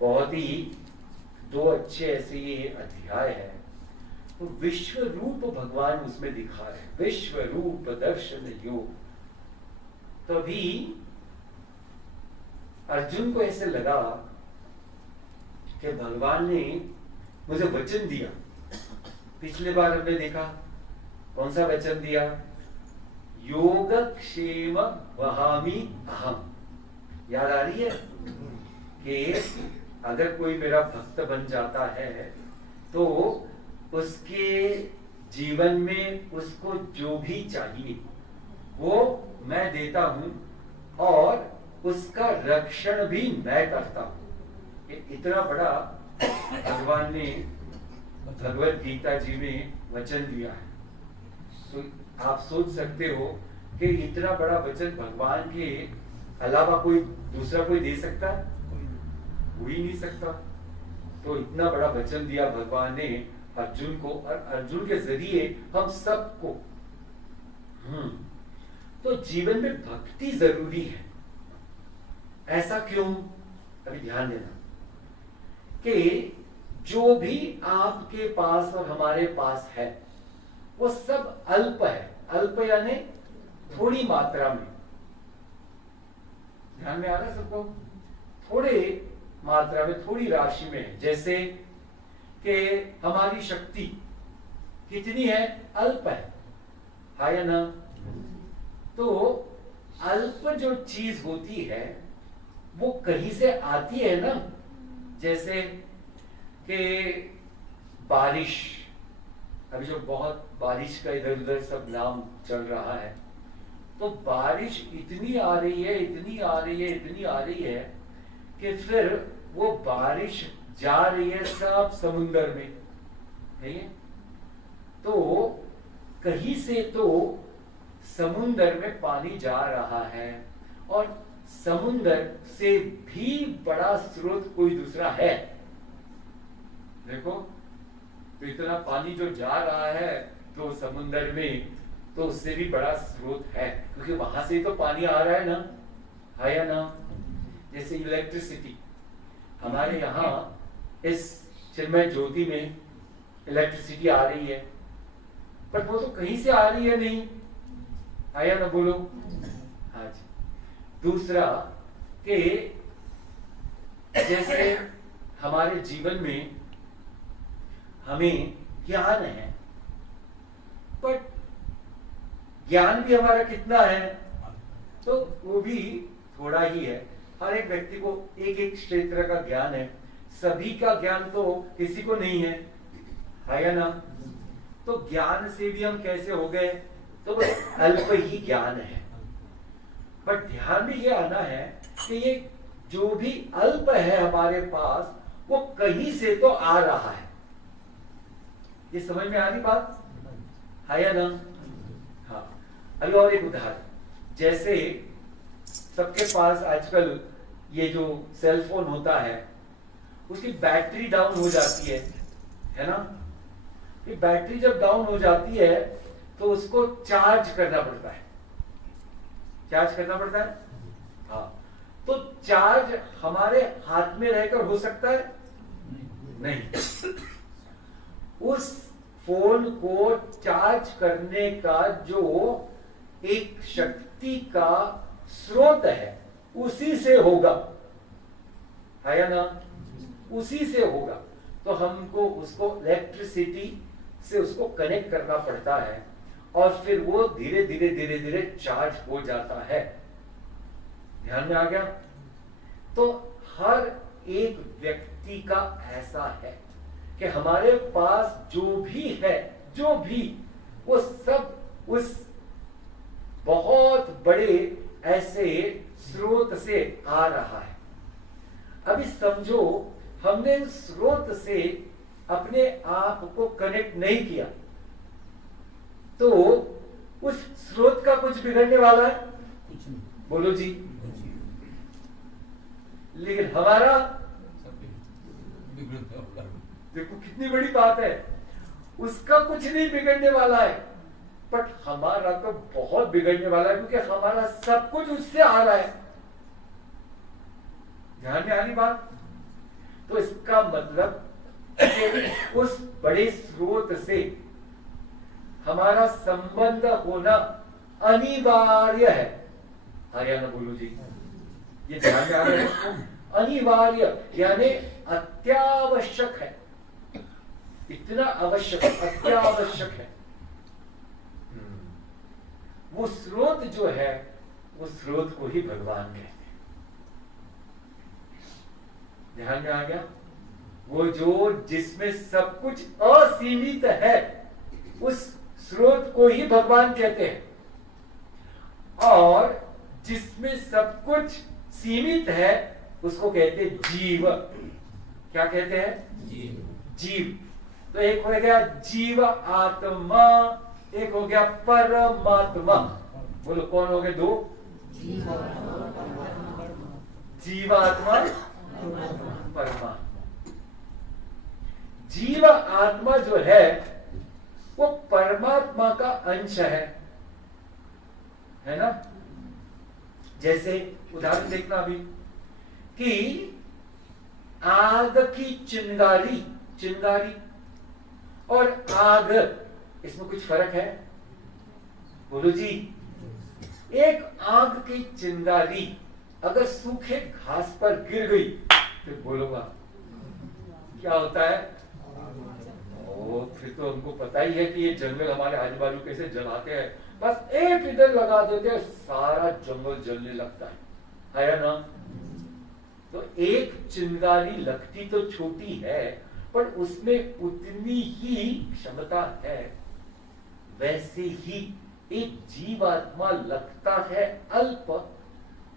बहुत ही दो अच्छे ऐसे ये अध्याय है। तो विश्व रूप भगवान उसमें दिखा रहे हैं, विश्व रूप दर्शन योग। तभी अर्जुन को ऐसे लगा कि भगवान ने मुझे वचन दिया। पिछले बार हमने देखा कौन सा वचन दिया, योगक्षेम वहामि अहम। याद आ रही है कि अगर कोई मेरा भक्त बन जाता है तो उसके जीवन में उसको जो भी चाहिए वो मैं देता हूं और उसका रक्षण भी मैं करता हूं। इतना बड़ा भगवान ने भगवत गीता जी में वचन दिया है। तो आप सोच सकते हो कि इतना बड़ा वचन भगवान के अलावा कोई दूसरा कोई दे सकता है? हो ही नहीं सकता। तो इतना बड़ा वचन दिया भगवान ने अर्जुन को, और अर्जुन के जरिए हम सबको। तो जीवन में भक्ति जरूरी है। ऐसा क्यों? अभी ध्यान देना कि जो भी आपके पास और हमारे पास है वो सब अल्प है। अल्प यानी थोड़ी मात्रा में। ध्यान में आ रहा है सबको? थोड़े मात्रा में, थोड़ी राशि में है। जैसे कि हमारी शक्ति कितनी है? अल्प है या ना? तो अल्प जो चीज होती है वो कहीं से आती है ना। जैसे कि बारिश, अभी जो बहुत बारिश का इधर उधर सब नाम चल रहा है, तो बारिश इतनी आ रही है, इतनी आ रही है, इतनी आ रही है कि फिर वो बारिश जा रही है सब समुंदर में, नहीं है? तो कहीं से तो समुंदर में पानी जा रहा है, और समुंदर से भी बड़ा स्रोत कोई दूसरा है। देखो तो इतना पानी जो जा रहा है तो समुंदर में, तो उससे भी बड़ा स्रोत है, क्योंकि वहां से तो पानी आ रहा है ना, है या ना? जैसे इलेक्ट्रिसिटी हमारे यहाँ इस चिन्मय ज्योति में इलेक्ट्रिसिटी आ रही है, पर वो तो कहीं से आ रही है नहीं, है या ना? बोलो। हाँ जी। दूसरा कि जैसे हमारे जीवन में हमें ज्ञान है, बट ज्ञान भी हमारा कितना है? तो वो भी थोड़ा ही है। हर एक व्यक्ति को एक एक क्षेत्र का ज्ञान है, सभी का ज्ञान तो किसी को नहीं है या ना? तो ज्ञान से भी हम कैसे हो गए? तो बस अल्प ही ज्ञान है। पर ध्यान में ये आना है कि ये जो भी अल्प है हमारे पास, वो कहीं से तो आ रहा है। ये समझ में आ रही बात है या ना? हाँ। अभी और एक उदाहरण, जैसे सबके पास आजकल ये जो सेल फोन होता है उसकी बैटरी डाउन हो जाती है ना? ये बैटरी जब डाउन हो जाती है तो उसको चार्ज करना पड़ता है। चार्ज करना पड़ता है। हाँ। तो चार्ज हमारे हाथ में रहकर हो सकता है? नहीं। उस फोन को चार्ज करने का जो एक शक्ति का स्रोत है उसी से होगा, है या ना? उसी से होगा। तो हमको उसको इलेक्ट्रिसिटी से उसको कनेक्ट करना पड़ता है, और फिर वो धीरे धीरे धीरे धीरे चार्ज हो जाता है। ध्यान में आ गया? तो हर एक व्यक्ति का ऐसा है कि हमारे पास जो भी है, जो भी, वो सब उस बहुत बड़े ऐसे स्रोत से आ रहा है। अभी समझो हमने स्रोत से अपने आप को कनेक्ट नहीं किया तो उस स्रोत का कुछ बिगड़ने वाला है? कुछ नहीं। बोलो जी। लेकिन हमारा, देखो कितनी बड़ी बात है, उसका कुछ नहीं बिगड़ने वाला है, बट हमारा तो बहुत बिगड़ने वाला है, क्योंकि हमारा सब कुछ उससे आ रहा है। ध्यान में आ रही बात? बड़े स्रोत से हमारा संबंध होना अनिवार्य है। हरियाणा बोलो जी, ये ध्यान में आ रहा है। अनिवार्य यानी अत्यावश्यक है, इतना आवश्यक, अत्यावश्यक है। वो स्रोत जो है, वो स्रोत को ही भगवान कहते हैं। ध्यान में आ गया? वो जो जिसमें सब कुछ असीमित है, उस स्रोत को ही भगवान कहते हैं। और जिसमें सब कुछ सीमित है, उसको कहते हैं जीव। क्या कहते हैं? जीव। तो एक हो गया जीव आत्मा, एक हो गया परमात्मा। बोलो कौन हो गए? दो। जीवात्मा, परमात्मा। जीव आत्मा जो है वो परमात्मा का अंश है ना? जैसे उदाहरण देखना अभी कि आग की चिंगारी, चिंगारी और आग, इसमें कुछ फर्क है? बोलो जी। एक आग की चिंगारी अगर सूखे घास पर गिर गई तो बोलोगा क्या होता है? ओ, फिर तो हमको पता ही है कि ये जंगल हमारे आजू बाजू कैसे जलाते हैं। बस एक इधर लगा देते हैं, सारा जंगल जलने लगता है ना? तो एक चिंगारी लगती तो छोटी है, पर उसमें उतनी ही क्षमता है। वैसे ही एक जीवात्मा लगता है अल्प,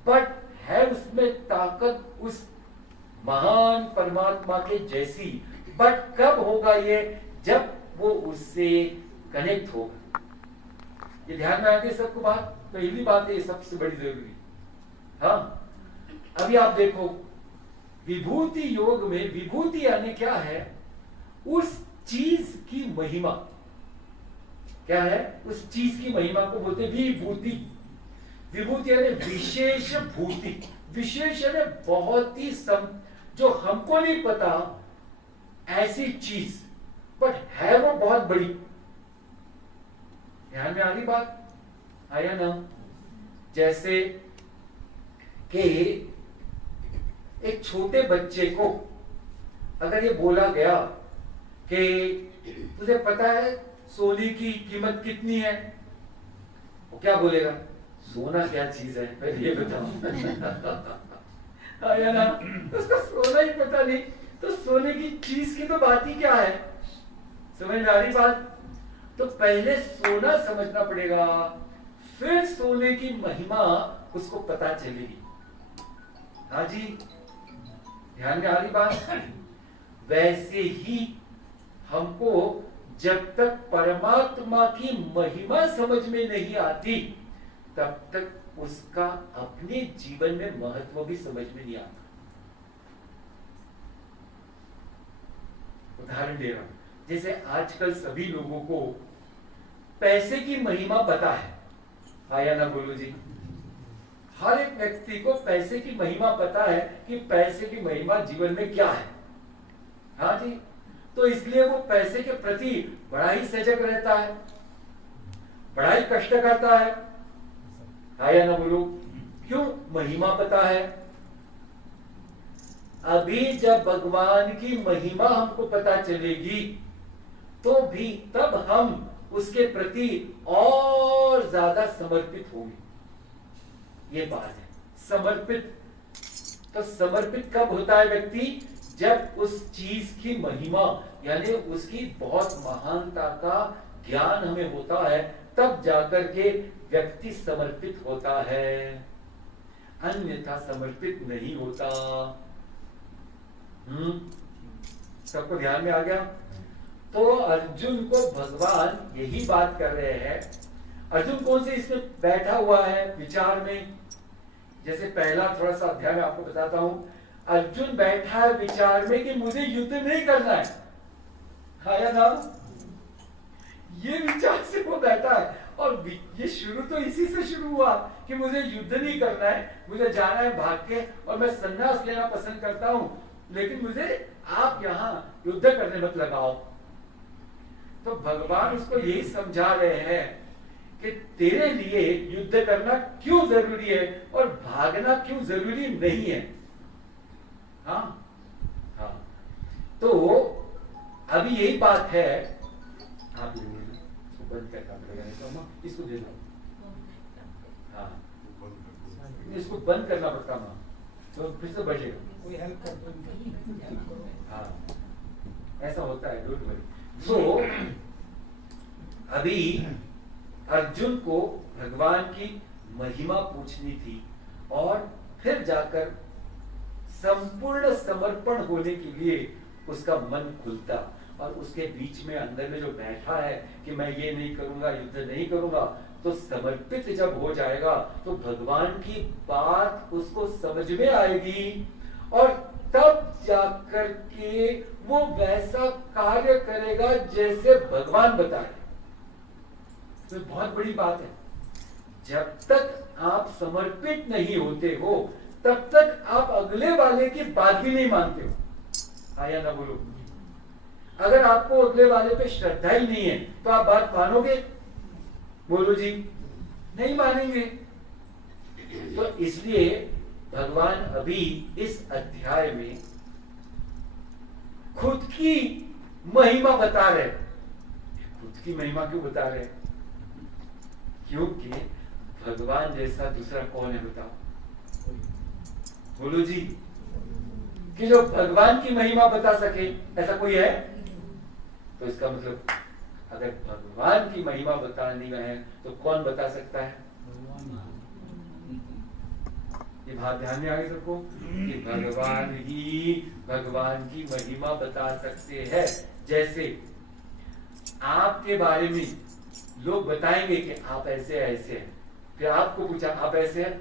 बट है उसमें ताकत उस महान परमात्मा के जैसी। बट कब होगा ये? जब वो उससे कनेक्ट होगा। ये ध्यान में आगे सबको बात, पहली बात है, ये सबसे बड़ी जरूरी। हाँ, अभी आप देखो विभूति योग में, विभूति यानी क्या है? उस चीज की महिमा। क्या है? उस चीज की महिमा को बोलते विभूति। विभूति यानी विशेष भूति। विशेष यानी बहुत ही जो हमको नहीं पता ऐसी चीज, बट है वो बहुत बड़ी। ध्यान में आ गई बात? आया ना? जैसे कि एक छोटे बच्चे को अगर ये बोला गया कि तुझे पता है सोने की कीमत कितनी है, वो क्या बोलेगा? सोना क्या चीज है, पहले ये बताओ। आया ना? उसको सोना ही पता नहीं, तो सोने की चीज की तो बात ही क्या है? समझ में आ रही बात? तो पहले सोना समझना पड़ेगा, फिर सोने की महिमा उसको पता चलेगी। हाँ जी, ध्यान में आ रही बात? वैसे ही हमको जब तक परमात्मा की महिमा समझ में नहीं आती, तब तक उसका अपने जीवन में महत्व भी समझ में नहीं आता। उदाहरण दे रहा हूं, जैसे आजकल सभी लोगों को पैसे की महिमा पता है। आया ना? बोलो जी। हर एक व्यक्ति को पैसे की महिमा पता है कि पैसे की महिमा जीवन में क्या है। हाँ जी, तो इसलिए वो पैसे के प्रति बड़ा ही सजग रहता है, बड़ा ही कष्ट करता है। आया ना? बोलो। क्यों? महिमा पता है। अभी जब भगवान की महिमा हमको पता चलेगी, तो भी तब हम उसके प्रति और ज्यादा समर्पित होंगे। ये बात है, समर्पित। तो समर्पित कब होता है व्यक्ति? जब उस चीज की महिमा यानी उसकी बहुत महानता का ज्ञान हमें होता है, तब जाकर के व्यक्ति समर्पित होता है, अन्यथा समर्पित नहीं होता। सबको ध्यान में आ गया? तो अर्जुन को भगवान यही बात कर रहे हैं। अर्जुन कौन से इसमें बैठा हुआ है विचार में? जैसे पहला थोड़ा सा अध्याय में आपको बताता हूं। अर्जुन बैठा है विचार में कि मुझे युद्ध नहीं करना है। आया ना? ये विचार से वो बैठा है, और ये शुरू तो इसी से शुरू हुआ कि मुझे युद्ध नहीं करना है, मुझे जाना है भाग के, और मैं संन्यास लेना पसंद करता हूं, लेकिन मुझे आप यहां युद्ध करने मत लगाओ। तो भगवान उसको यही समझा रहे हैं कि तेरे लिए युद्ध करना क्यों जरूरी है और भागना क्यों जरूरी नहीं है। हाँ हाँ, तो अभी यही बात है। आप इसको बंद करना पड़ेगा, इसको दे दो। हाँ, इसको बंद करना पड़ता माँ, तो फिर से बजेगा। कोई हेल्प कर दो। हाँ, ऐसा होता है, डोंट वरी। सो अभी अर्जुन को भगवान की महिमा पूछनी थी और फिर जाकर संपूर्ण समर्पण होने के लिए उसका मन खुलता, और उसके बीच में अंदर में जो बैठा है कि मैं ये नहीं करूंगा, युद्ध नहीं करूंगा, तो समर्पित जब हो जाएगा तो भगवान की बात उसको समझ में आएगी और तब जाकर के वो वैसा कार्य करेगा जैसे भगवान बताए। तो बहुत बड़ी बात है, जब तक आप समर्पित नहीं होते हो तब तक आप अगले वाले की बात भी नहीं मानते हो। आया ना बोलो। अगर आपको अगले वाले पे श्रद्धा ही नहीं है तो आप बात मानोगे? बोलो जी, नहीं मानेंगे। तो इसलिए भगवान अभी इस अध्याय में खुद की महिमा बता रहे। खुद की महिमा क्यों बता रहे? क्योंकि भगवान जैसा दूसरा कौन है बताओ? बोलो जी, कि जो भगवान की महिमा बता सके ऐसा कोई है? तो इसका मतलब अगर भगवान की महिमा बतानी है तो कौन बता सकता है? ये बात ध्यान में आ गई सबको कि भगवान ही भगवान की महिमा बता सकते हैं। जैसे आपके बारे में लोग बताएंगे कि आप ऐसे ऐसे हैं, फिर आपको पूछा आप ऐसे हैं,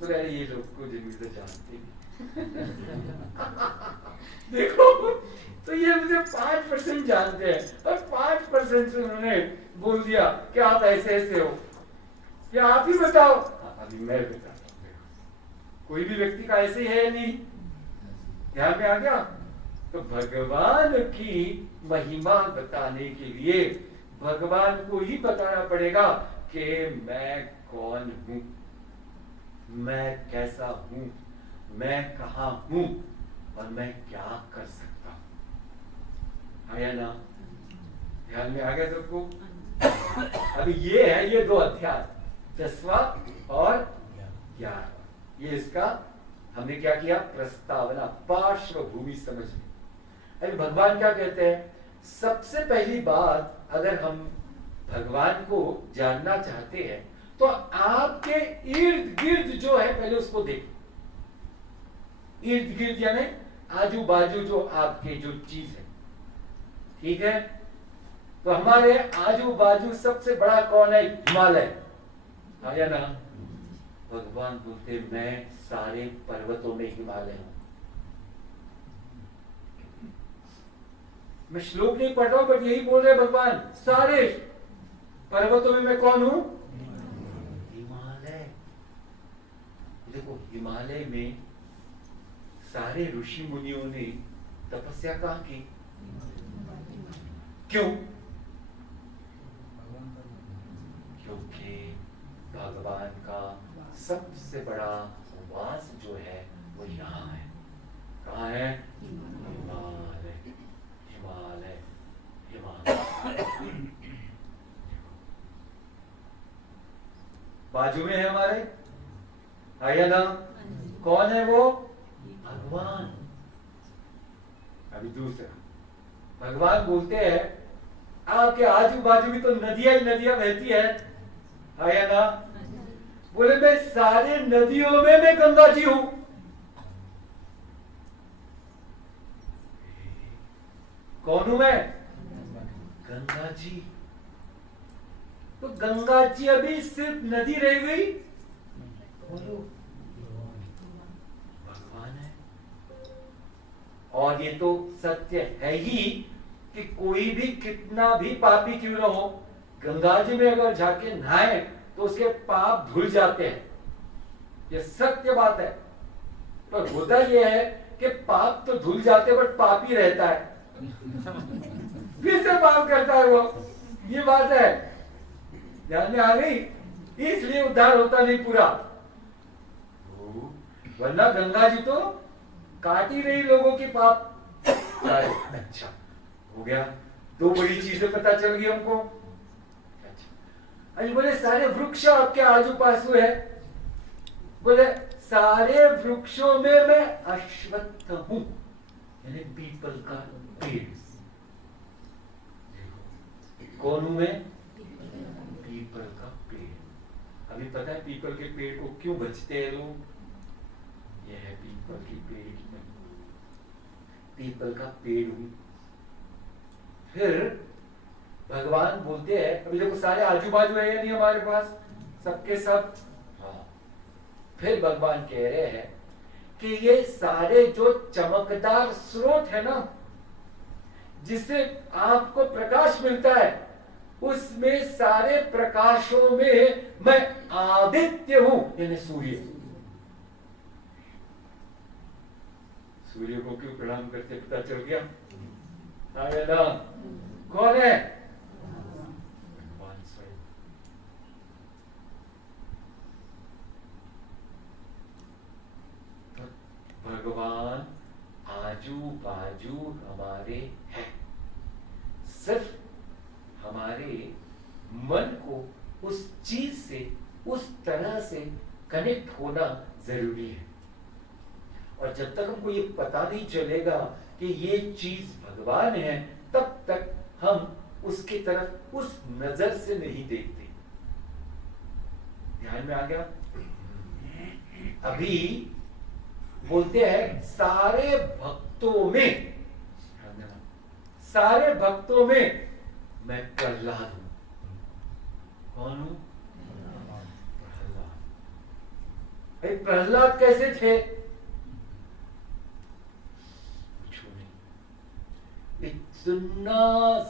बोले ये लोग को जिंदगी से जानते देखो, तो ये मुझे 5% जानते हैं और 5% से उन्होंने बोल दिया कि आप ऐसे ऐसे हो, क्या आप ही बताओ? अभी मैं बताता हूँ। कोई भी व्यक्ति का ऐसे है या नहीं? ध्यान में आ गया? तो भगवान की महिमा बताने के लिए भगवान को ही बताना पड़ेगा कि मैं कौन हूं, मैं कैसा हूं, मैं कहां हूं और मैं क्या कर सकता हूं। आया ना? ध्यान में आ गया सबको? अभी ये है, ये 2 अध्याय, 10वां और 11वां। ये इसका हमने क्या किया? प्रस्तावना, पार्श्वभूमि समझ ली। अभी भगवान क्या कहते हैं? सबसे पहली बात, अगर हम भगवान को जानना चाहते हैं तो आपके इर्द गिर्द जो है पहले उसको देखो। इर्द गिर्द यानी आजू बाजू जो आपके जो चीज है, ठीक है? तो हमारे आजू बाजू सबसे बड़ा कौन है? हिमालय। आया ना? भगवान बोलते मैं सारे पर्वतों में हिमालय हूं। मैं श्लोक नहीं पढ़ रहा हूं, बट यही बोल रहे भगवान, सारे पर्वतों में मैं कौन हूं? हिमालय। देखो, हिमालय में सारे ऋषि मुनियों ने तपस्या कहां की? क्यों? क्योंकि भगवान का सबसे बड़ा वास जो है वो यहाँ है। कहाँ है? हिमालय, हिमालय, हिमालय। बाजू में है हमारे, आया ना? कौन है वो? भगवान। अभी दूसरा, भगवान बोलते हैं आपके आजू बाजू भी तो नदियां ही नदियां बहती है, आया ना? बोले मैं सारे नदियों में मैं गंगा जी हूं। कौन हूं मैं? गंगा जी। तो गंगा जी अभी सिर्फ नदी रह गई? बोलो, भगवान है। और ये तो सत्य है ही कि कोई भी कितना भी पापी क्यों ना हो, गंगा जी में अगर जाके नहाए तो उसके पाप धुल जाते हैं। ये सत्य बात है। पर होता यह है कि पाप तो धुल जाते बट पाप ही रहता है। फिर से पाप करता है वो। ये बात है, ध्यान में आ गई। इसलिए उद्धार होता नहीं पूरा, वरना गंगा जी तो काट ही रही लोगों के पाप। अच्छा हो गया, दो बड़ी चीजें पता चल गई हमको। अच्छा, अरे बोले सारे वृक्ष आपके आजू पासू है। बोले सारे वृक्षों में मैं अश्वत्थ हूं, यानी पीपल का पेड़। कौन हूं मैं? पीपल का पेड़। अभी पता है पीपल के पेड़ को क्यों बचते हैं लोग? यह है पीपल की पेड़ की मैं पीपल का पेड़ हूं। फिर भगवान बोलते हैं, अभी देखो सारे आजू बाजू है या नहीं हमारे पास, सबके सब। हाँ, फिर भगवान कह रहे हैं कि ये सारे जो चमकदार स्रोत है ना, जिससे आपको प्रकाश मिलता है, उसमें सारे प्रकाशों में मैं आदित्य हूं, यानी सूर्य। सूर्य को क्यों प्रणाम करते पता चल गया? आया ना? कौन है? भगवान स्वयं। तो भगवान आजू बाजू हमारे है, सिर्फ हमारे मन को उस चीज से उस तरह से कनेक्ट होना जरूरी है। और जब तक हमको ये पता नहीं चलेगा कि ये चीज भगवान है, तब तक हम उसकी तरफ उस नजर से नहीं देखते। ध्यान में आ गया? अभी बोलते हैं सारे भक्तों में, सारे भक्तों में मैं प्रहलाद हूं। कौन हूं? प्रहलाद। प्रहलाद कैसे थे? इतना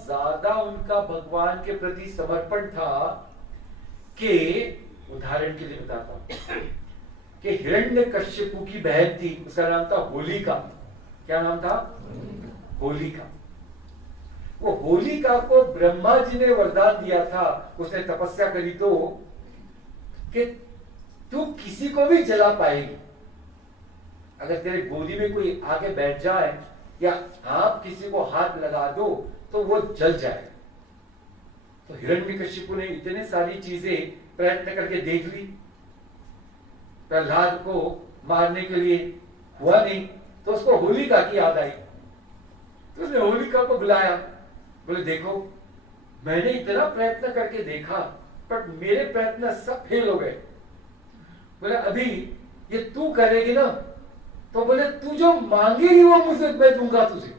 ज्यादा उनका भगवान के प्रति समर्पण था कि, उदाहरण के लिए बताता हूं कि हिरण्यकश्यपु की बहन थी, उसका नाम था होलिका। क्या नाम था? होलिका। वो होलिका को ब्रह्मा जी ने वरदान दिया था, उसने तपस्या करी तो, कि तू किसी को भी जला पाएगी। अगर तेरे गोदी में कोई आके बैठ जाए या आप किसी को हाथ लगा दो तो वो जल जाएगा। तो हिरण्यकश्यपु ने इतने सारी चीजें प्रयत्न करके देख ली, प्रहलाद को मारने के लिए हुआ नहीं, तो उसको होलिका की याद आई। तो उसने होलिका को बुलाया, बोले देखो मैंने इतना प्रयत्न करके देखा पर मेरे प्रयत्न सब फेल हो गए। बोले अभी ये तू करेगी ना, तो बोले तू जो मांगेगी वो मुझसे मैं दूंगा तुझे।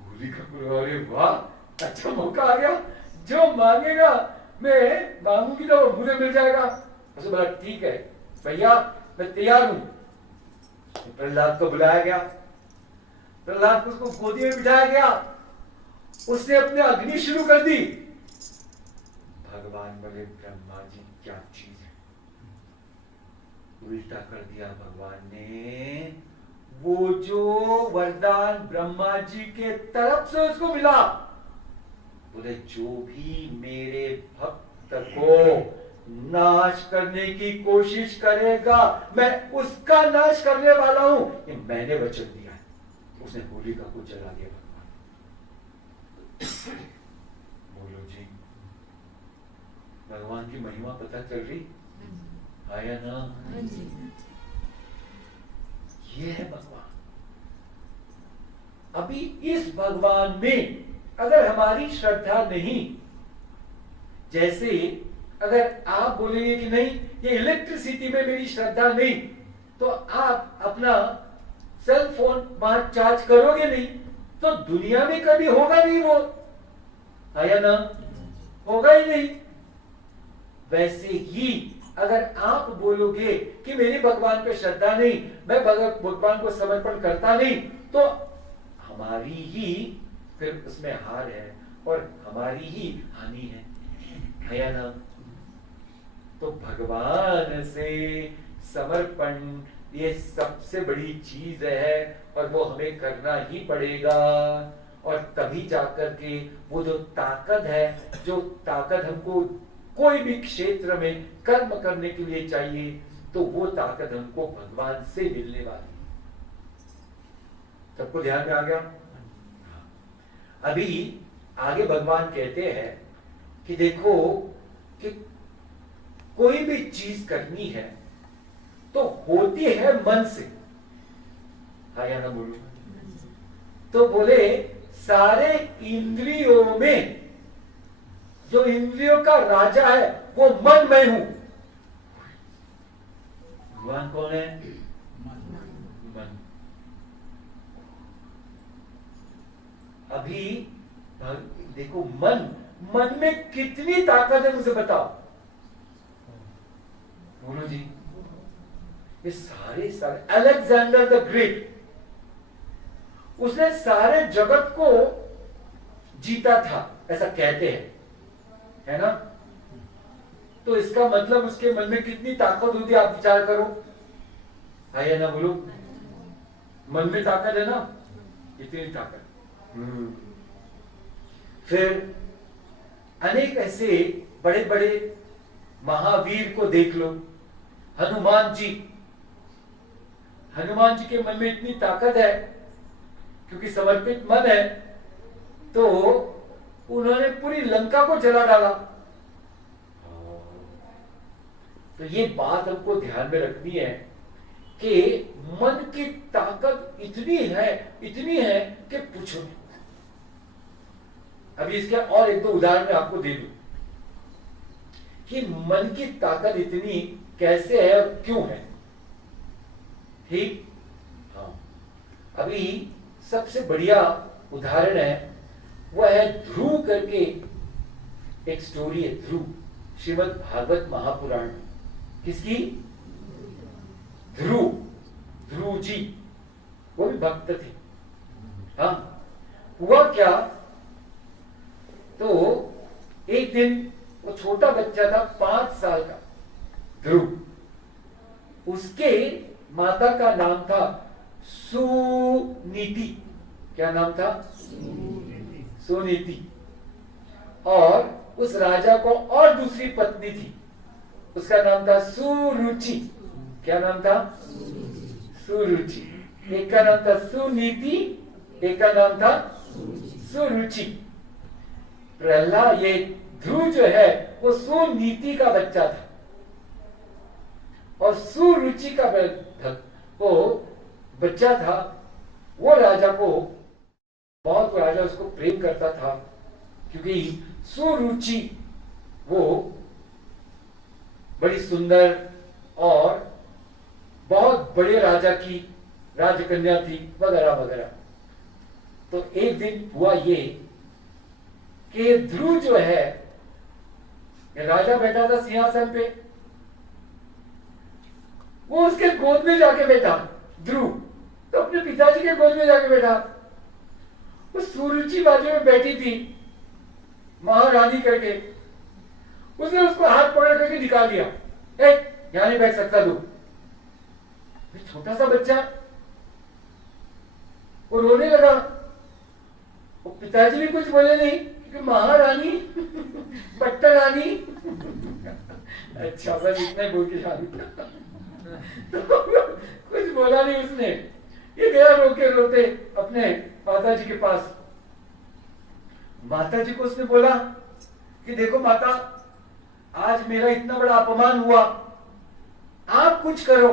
होलिका को अरे वाह अच्छा मौका आ गया, जो मांगेगा मैं मांगूंगी तो वो मुझे मिल जाएगा। उसने बोला ठीक है भैया मैं तैयार हूं। प्रहलाद को बुलाया गया, प्रहलाद को उसको गोदी में बिठाया गया, उसने अपने अग्नि शुरू कर दी। भगवान बोले ब्रह्मा जी क्या चीज है? उल्टा कर दिया भगवान ने। वो जो वरदान ब्रह्मा जी के तरफ से उसको मिला, बोले जो भी मेरे भक्त को नाश करने की कोशिश करेगा मैं उसका नाश करने वाला हूं, ये मैंने वचन दिया है। उसने होलिका को जला दिया भगवान। बोलो जी भगवान की महिमा पता चल रही? आया ना? ये है भगवान। अभी इस भगवान में अगर हमारी श्रद्धा नहीं, जैसे अगर आप बोलेंगे कि नहीं ये इलेक्ट्रिसिटी में मेरी श्रद्धा नहीं, तो आप अपना सेल फोन वहां चार्ज करोगे नहीं, तो दुनिया में कभी होगा नहीं वो। आया ना? होगा ही नहीं। वैसे ही अगर आप बोलोगे कि मेरी भगवान पे श्रद्धा नहीं, मैं भगवान को समर्पण करता नहीं, तो हमारी ही फिर उसमें हार है और हमारी ही हानि है। या ना? तो भगवान से समर्पण ये सबसे बड़ी चीज है और वो हमें करना ही पड़ेगा। और तभी जाकर के वो जो ताकत है, जो ताकत हमको कोई भी क्षेत्र में कर्म करने के लिए चाहिए, तो वो ताकत हमको भगवान से मिलने वाली है। सबको ध्यान में आ गया? अभी आगे भगवान कहते हैं कि देखो कि कोई भी चीज करनी है तो होती है मन से। हाँ या ना बोलो? तो बोले सारे इंद्रियों में जो इंद्रियों का राजा है वो मन में हूं। भगवान कौन है? मन। अभी देखो मन में कितनी ताकत है, मुझे बताओ। बोलो जी। ये सारे अलेक्जेंडर द ग्रेट, उसने सारे जगत को जीता था, ऐसा कहते हैं, है ना? तो इसका मतलब उसके मन में कितनी ताकत होती है, आप विचार करो। है या ना बोलो? मन में ताकत है ना, इतनी ताकत। फिर अनेक ऐसे बड़े बड़े महावीर को देख लो। हनुमान जी के मन में इतनी ताकत है, क्योंकि समर्पित मन है, तो उन्होंने पूरी लंका को जला डाला। तो ये बात हमको ध्यान में रखनी है कि मन की ताकत इतनी है कि पूछो। अभी इसके और एक दो उदाहरण मैं आपको दे दूं कि मन की ताकत इतनी कैसे है और क्यों है। ठीक? हाँ। अभी सबसे बढ़िया उदाहरण है, वह है ध्रुव करके एक स्टोरी है। ध्रुव, श्रीमद् भागवत महापुराण। किसकी? ध्रुव जी, वो भी भक्त थे। हाँ। हुआ क्या, तो एक दिन वो छोटा बच्चा था, 5 साल का, ध्रुव। उसके माता का नाम था सुनीति। क्या नाम था? सुनीति। और उस राजा को और दूसरी पत्नी थी, उसका नाम था सुरुचि। क्या नाम था? सुरुचि। एक का नाम था सुनीति, एक का नाम था सुरुचि। प्रहलाद, ये ध्रुव जो है वो सुनीति का बच्चा था, और सुरुचि का वो बच्चा था। वो राजा को बहुत, राजा उसको प्रेम करता था, क्योंकि सुरुचि वो बड़ी सुंदर और बहुत बड़े राजा की राजकन्या थी, वगैरह वगैरह। तो एक दिन हुआ ये कि ध्रुव जो है, राजा बैठा था सिंहासन पे, वो उसके गोद में जाके बैठा। ध्रुव तो अपने पिताजी के गोद में जाके बैठा। वो सुरुचि बाजू में बैठी थी, महारानी करके। उसने उसको हाथ पकड़ करके निकाल दिया। यहां नहीं बैठ सकता तू। छोटा सा बच्चा, वो रोने लगा। वो पिताजी भी कुछ बोले नहीं, क्योंकि महारानी बट्टा रानी। अच्छा, बस इतना ही बोल के शादी। तो कुछ बोला नहीं उसने। ये गया रोके रोते अपने माता जी के पास। माता जी को उसने बोला कि देखो माता, आज मेरा इतना बड़ा अपमान हुआ, आप कुछ करो।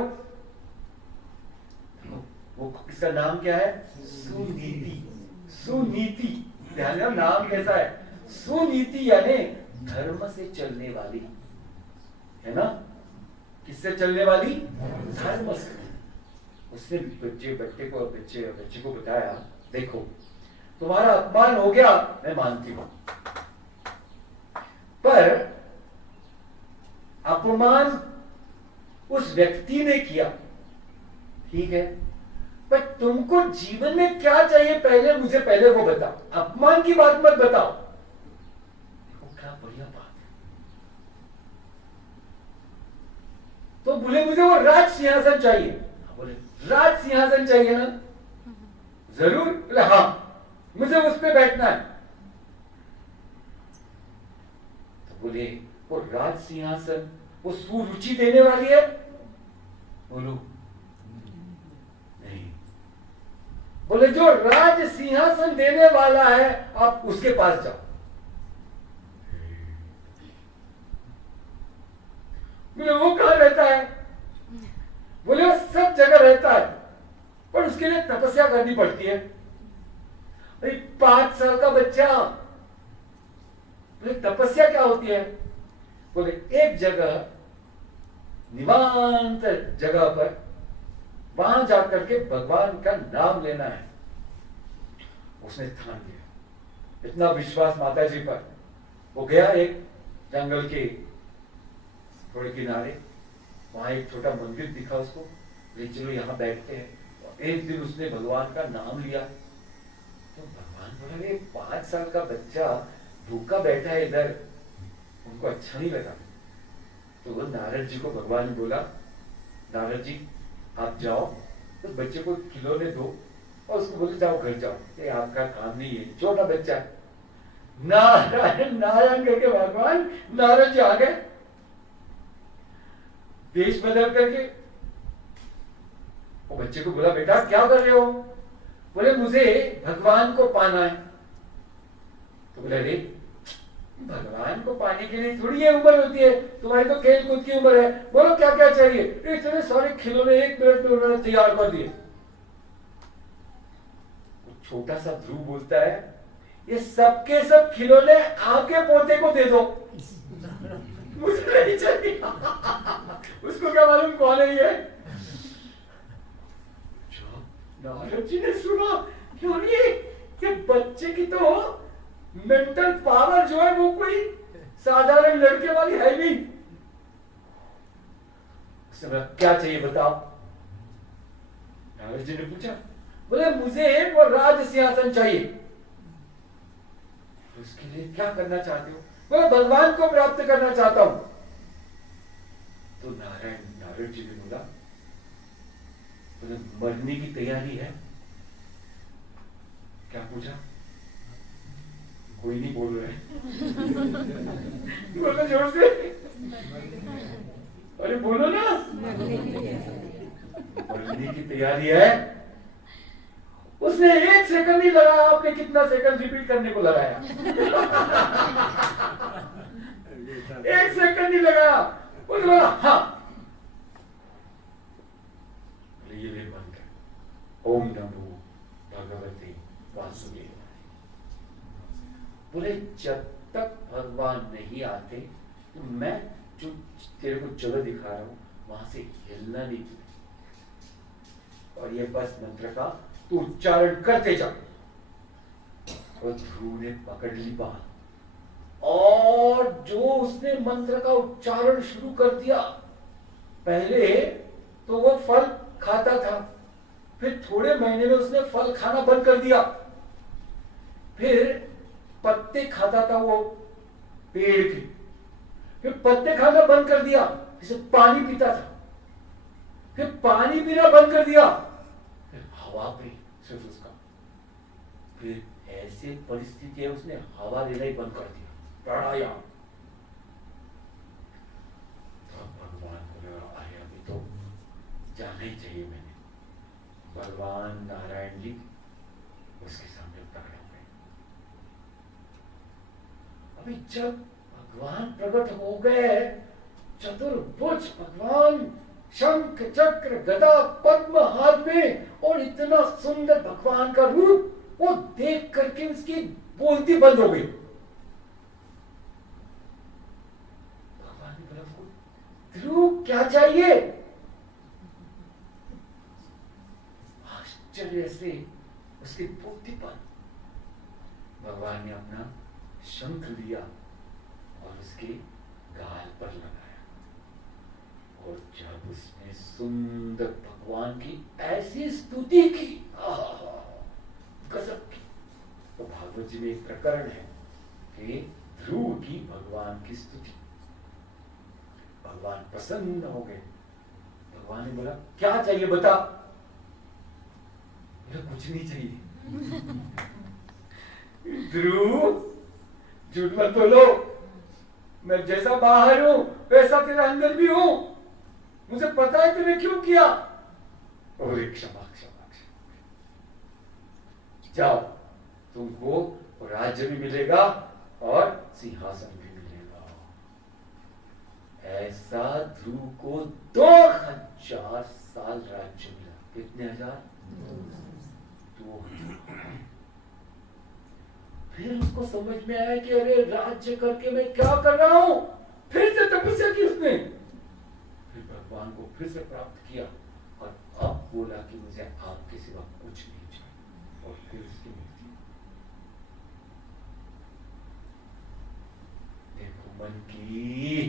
वो इसका नाम क्या है? सुनीति। सुनीति, ध्यान रखना नाम कैसा है? सुनीति, यानी धर्म से चलने वाली, है ना? किससे चलने वाली? धर्म से। उसने बच्चे को बताया, देखो तुम्हारा अपमान हो गया, मैं मानती हूं, पर अपमान उस व्यक्ति ने किया, ठीक है, पर तुमको जीवन में क्या चाहिए पहले मुझे पहले वो बताओ। अपमान की बात मत बताओ। देखो क्या बढ़िया बात है। तो बोले मुझे वो राज सिंहासन चाहिए। बोले राज सिंहासन चाहिए ना? जरूर। बोले हाँ, मुझे उस पे बैठना है। तो बोले वो राज सिंहासन वो सुरुचि देने वाली है? बोलो नहीं। बोले जो राज सिंहासन देने वाला है आप उसके पास जाओ। बोले वो कहां रहता है? बोले वो सब जगह रहता है, पर उसके लिए तपस्या करनी पड़ती है। 5 साल का बच्चा। बोले तपस्या क्या होती है? बोले एक जगह निवांत जगह पर वहां जाकर के भगवान का नाम लेना है। उसने ठान लिया, इतना विश्वास माता जी पर। वो गया एक जंगल के थोड़े किनारे, वहां एक छोटा मंदिर दिखा उसको, चलो यहाँ बैठते हैं। एक दिन उसने भगवान का नाम लिया तो भगवान बोला ये 5 साल का बच्चा भूखा बैठा है इधर, उनको अच्छा नहीं लगा। तो वो नारद जी को भगवान ने बोला, नारद जी आप जाओ उस बच्चे को खिलौने दो और उसको बोले जाओ घर जाओ, ये आपका काम नहीं है, छोटा बच्चा है। नारायण नारायण करके भगवान नारद जी आ गए देश बदल करके। वो बच्चे को बोला बेटा क्या कर रहे हो? बोले मुझे भगवान को पाना है। तो बोले अरे भगवान को पाने के लिए थोड़ी ये उम्र होती है, तुम्हारी तो खेल कूद की उम्र है, बोलो क्या क्या चाहिए। इतने सारे खिलौने 1 मिनट में उन्होंने तैयार कर दिए। छोटा सा ध्रुव बोलता है ये सबके सब खिलौने आपके पोते को दे दो, मुझे नहीं चाहिए। उसको क्या मालूम कौन है ये? नारद जी ने सुना क्यों ये बच्चे की तो मेंटल पावर जो है वो कोई साधारण लड़के वाली है नहीं। उसने बोला क्या चाहिए बताओ। नारद जी ने पूछा, बोले मुझे वो राज सिंहासन चाहिए। उसके लिए क्या करना चाहते हो? बोले भगवान को प्राप्त करना चाहता हूं। तो नारद जी ने बोला, बोले मरने की तैयारी है क्या? पूछा, कोई नहीं बोल रहे। बोलो जोर से, अरे बोलो ना। मरने की तैयारी है। उसने 1 सेकंड नहीं लगाया, आपने कितना सेकंड रिपीट करने को लगाया? 1 सेकंड नहीं लगाया। उसने बोला हाँ, ये ले बंद कर, ओम नमो भगवते वासुदेवाय। बोले जब तक भगवान नहीं आते तो मैं जो तेरे को जगह दिखा रहा हूं वहां से हिलना नहीं, और ये बस मंत्र का तू उच्चारण करते जा। और ध्रुव ने पकड़ ली बात, और जो उसने मंत्र का उच्चारण शुरू कर दिया, पहले तो वो फल खाता था, फिर थोड़े महीने में उसने फल खाना बंद कर दिया, फिर पत्ते खाता था वो पेड़ के, फिर पत्ते खाना बंद कर दिया, जैसे पानी पीता था, फिर पानी पीना बंद कर दिया, फिर हवा पी सिर्फ उसका, फिर ऐसे परिस्थिति है उसने हवा लेना ही बंद कर दिया, प्राणायाम। तो भगवान बोले अरे अभी तो जाना ही चाहिए मैंने। भगवान नारायण जी उसके सामने प्रकट हो गए। अभी जब भगवान प्रकट हो गए, चतुर्भुज भगवान, शंख चक्र गदा पद्म हाथ में, और इतना सुंदर भगवान का रूप, वो देख करके उसकी बोलती बंद हो गई। भगवान ने बोला ध्रुव क्या चाहिए? आश्चर्य से उसकी बुद्धि पर भगवान ने अपना शंख लिया और उसके गाल पर लगाया, और जब उसने सुंदर भगवान की ऐसी स्तुति की, गजब की, तो भागवत जी में एक प्रकरण है कि ध्रुव की भगवान की स्तुति, भगवान प्रसन्न हो गए। भगवान ने बोला क्या चाहिए बता। बोला कुछ नहीं चाहिए। ध्रुव, झूठ मत बोलो, मैं जैसा बाहर हूं वैसा तेरा अंदर भी हूं। मुझे पता है तूने क्यों किया। और क्षमा क्षमा क्षमा। जाओ, तुमको राज्य भी मिलेगा और सिंहासन भी मिलेगा। ऐसा ध्रुव को 2000 साल राज्य मिला। कितने हजार? 2000। फिर उसको समझ में आया कि अरे राज्य करके मैं क्या कर रहा हूं। फिर से तपस्या की उसने, फिर भगवान को फिर से प्राप्त किया और अब बोला कि मुझे आपके सिवा कुछ नहीं चाहिए। और फिर उसकी मृत्यु। देखो मन की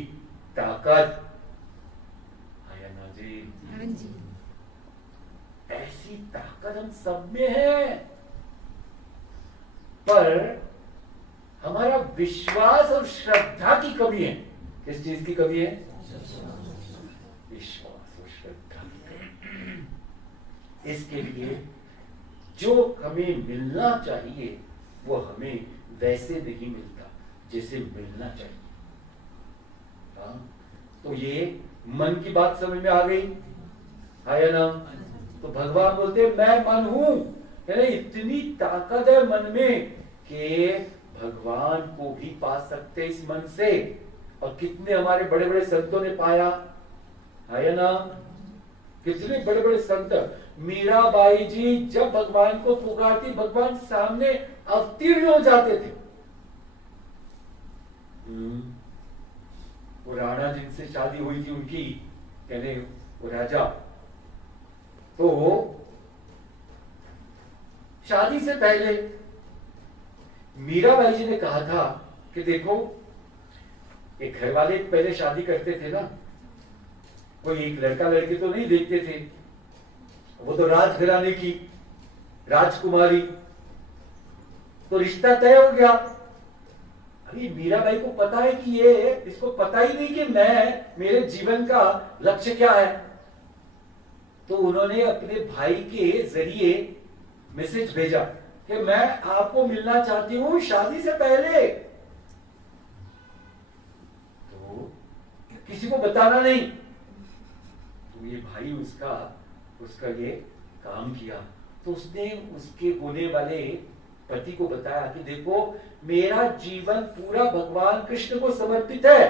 ताकत। आया ना जी? हाँ जी। ऐसी ताकत हम सब में है, पर हमारा विश्वास और श्रद्धा की कमी है। किस चीज की कमी है? विश्वास और श्रद्धा की कमी। इसके लिए जो हमें मिलना चाहिए वो हमें वैसे नहीं मिलता जैसे मिलना चाहिए। हाँ? तो ये मन की बात समझ में आ गई है ना? तो भगवान बोलते मैं मन हूं, यानी इतनी ताकत है मन में कि भगवान को भी पा सकते इस मन से। और कितने हमारे बड़े बड़े संतों ने पाया है ना? कितने बड़े बड़े संत। मीराबाई जी जब भगवान को पुकारती, भगवान सामने अवतीर्ण हो जाते थे। वो राणा जिनसे शादी हुई थी उनकी, कहने वो राजा, तो शादी से पहले मीराबाई जी ने कहा था कि देखो, एक घर वाले पहले शादी करते थे ना, कोई एक लड़का लड़की तो नहीं देखते थे, वो तो राजघराने की राजकुमारी, तो रिश्ता तय हो गया। अभी मीराबाई को पता है कि ये, इसको पता ही नहीं कि मेरे जीवन का लक्ष्य क्या है। तो उन्होंने अपने भाई के जरिए मैसेज भेजा कि मैं आपको मिलना चाहती हूं शादी से पहले। तो किसी को बताना नहीं। तो ये भाई उसका ये काम किया। तो उसने उसके होने वाले पति को बताया कि देखो, मेरा जीवन पूरा भगवान कृष्ण को समर्पित है,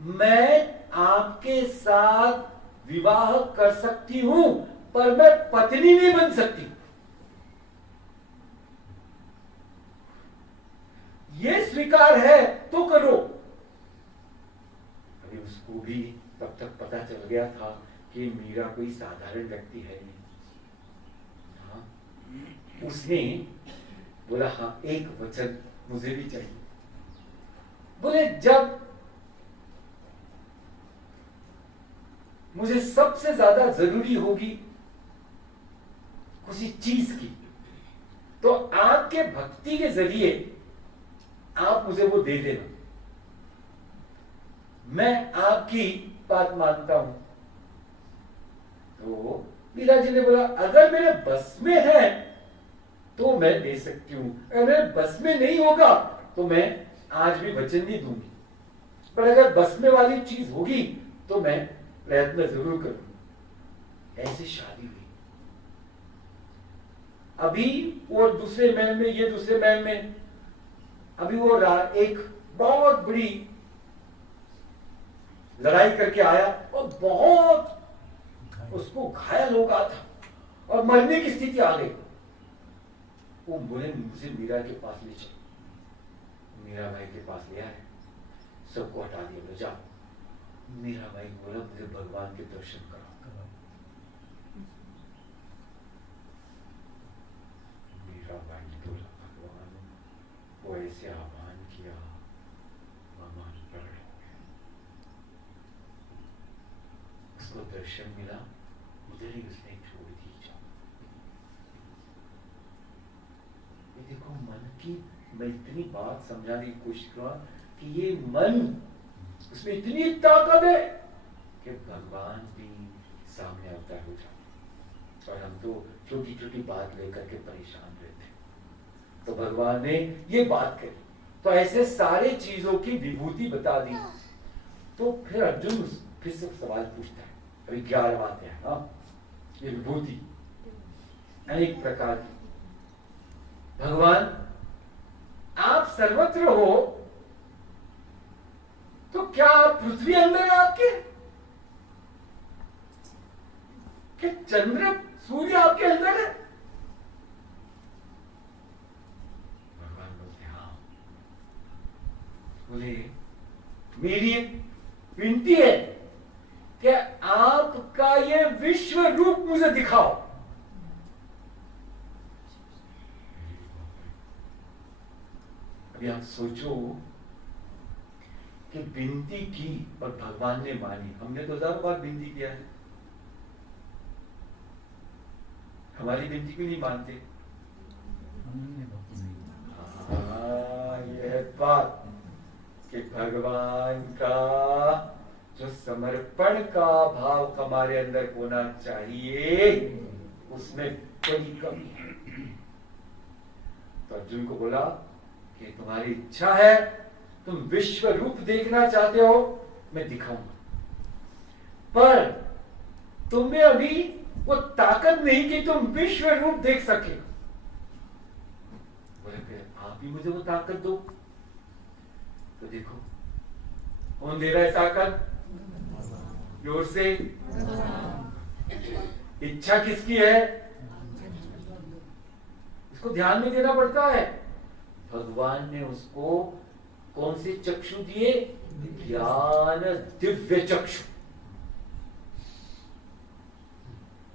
मैं आपके साथ विवाह कर सकती हूं, पर मैं पत्नी नहीं बन सकती। ये स्वीकार है तो करो। अभी उसको भी तब तक पता चल गया था कि मीरा कोई साधारण व्यक्ति है नहीं। हाँ? उसने बोला हाँ, एक वचन मुझे भी चाहिए। बोले जब मुझे सबसे ज्यादा जरूरी होगी किसी चीज की, तो आपके भक्ति के जरिए आप मुझे वो दे देना। मैं आपकी बात मानता हूं। तो मीरा जी ने बोला अगर मेरे बस में है तो मैं दे सकती हूं, अगर मेरे बस में नहीं होगा तो मैं आज भी वचन नहीं दूंगी, पर अगर बस में वाली चीज होगी तो मैं प्रयत्न जरूर करूंगी। ऐसी शादी हुई। अभी वो दूसरे महल में, ये दूसरे महल में। अभी वो एक बहुत बड़ी लड़ाई करके आया और बहुत उसको घायल हो गया था और मरने की स्थिति आ गई। वो बोले मुझे मीरा के पास ले चलो। मीरा भाई के पास ले आए, सबको हटा दिया, ले जाओ। मीरा भाई बोला मुझे भगवान के दर्शन करो। मीरा भाई ने बोला भगवान, वो ऐसे आह्वान किया, भगवान प्रकट हो गए। उसको दर्शन मिला, उधर ही उसने छोड़ दी। देखो मन की, मैं इतनी बात समझाने की कोशिश करूँ कि ये मन, उसमें इतनी ताकत है कि भगवान भी सामने अवतार हो जाते, और हम तो छोटी छोटी बात लेकर के परेशान रहते। तो भगवान ने ये बात कही, तो ऐसे सारे चीजों की विभूति बता दी। तो फिर अर्जुन फिर से सवाल पूछता है, अभी 11 बातें हैं ना, ये विभूति अनेक प्रकार की। भगवान आप सर्वत्र हो, तो क्या पृथ्वी अंदर है आपके? क्या चंद्र सूर्य आपके अंदर है? भगवान बोलते हाँ। बोले मेरी एक विनती है कि आपका ये विश्व रूप मुझे दिखाओ। अभी आप सोचो कि विनती की और भगवान ने मानी। हमने तो 1000 बार विनती किया है, हमारी विनती क्यों नहीं मानते? हाँ, यह बात कि भगवान का जो समर्पण का भाव हमारे अंदर होना चाहिए, उसमें बड़ी कमी है। तो अर्जुन को बोला कि तुम्हारी इच्छा है, तुम विश्व रूप देखना चाहते हो, मैं दिखाऊंगा, पर तुम्हें अभी वो ताकत नहीं कि तुम विश्व रूप देख सके। बोले फिर आप ही मुझे वो ताकत दो। तो देखो कौन दे रहा है ताकत? जोर से। इच्छा किसकी है? इसको ध्यान में देना पड़ता है। भगवान ने उसको कौन से चक्षु दिए? ज्ञान दिव्य चक्षु।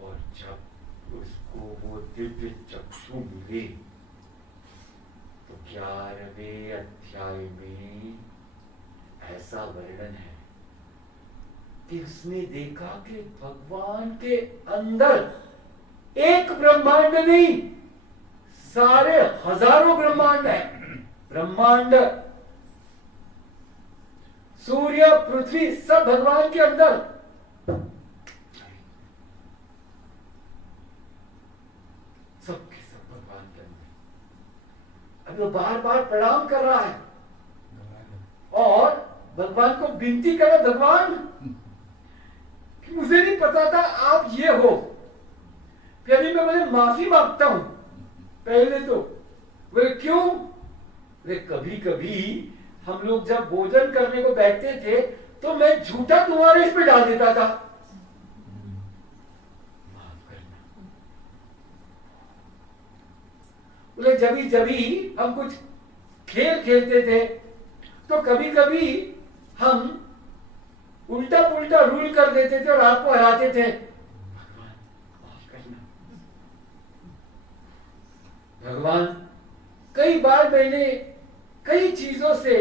और जब उसको वो दिव्य चक्षु मिले तो 11वें अध्याय में ऐसा वर्णन है कि उसने देखा कि भगवान के अंदर एक ब्रह्मांड नहीं, सारे हजारों ब्रह्मांड है। ब्रह्मांड, सूर्य, पृथ्वी सब भगवान के अंदर। सबके सब भगवान के अंदर। अब वो बार बार प्रणाम कर रहा है और भगवान को विनती करे, भगवान कि मुझे नहीं पता था आप ये हो, फिर अभी मैं बोले माफी मांगता हूं। पहले तो बोले क्यों? बोले कभी कभी हम लोग जब भोजन करने को बैठते थे तो मैं झूठा तुम्हारे इस पे डाल देता था, माफ करना। बोले जभी हम कुछ खेल खेलते थे तो कभी कभी हम उल्टा पुल्टा रूल कर देते थे और आपको हराते थे, भगवान माफ करना। भगवान कई बार मैंने कई चीजों से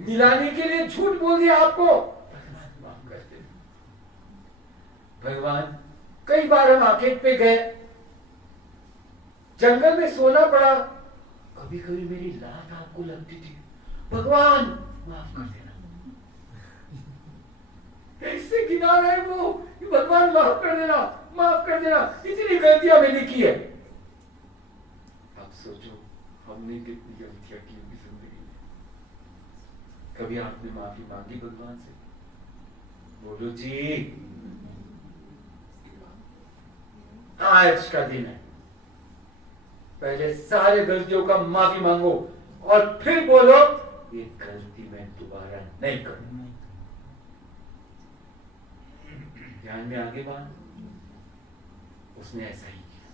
मिलाने के लिए झूठ बोल दिया आपको, भगवान माफ कर देना। भगवान कई बार हम आखेट पे गए, जंगल में सोना पड़ा, कभी कभी मेरी लात आपको लगती थी, भगवान माफ कर देना। ऐसे गिना रहे वो, भगवान माफ कर देना, माफ कर देना, इतनी गलतियां मैंने की है। आप सोचो हमने कितनी गलतियां की होगी जिंदगी में। कभी आपने माफी मांगी भगवान से? बोलो जी। आज का दिन है, पहले सारे गलतियों का माफी मांगो और फिर बोलो ये गलती मैं दोबारा नहीं करूंगा। ध्यान में आगे बात, उसने ऐसा ही किया।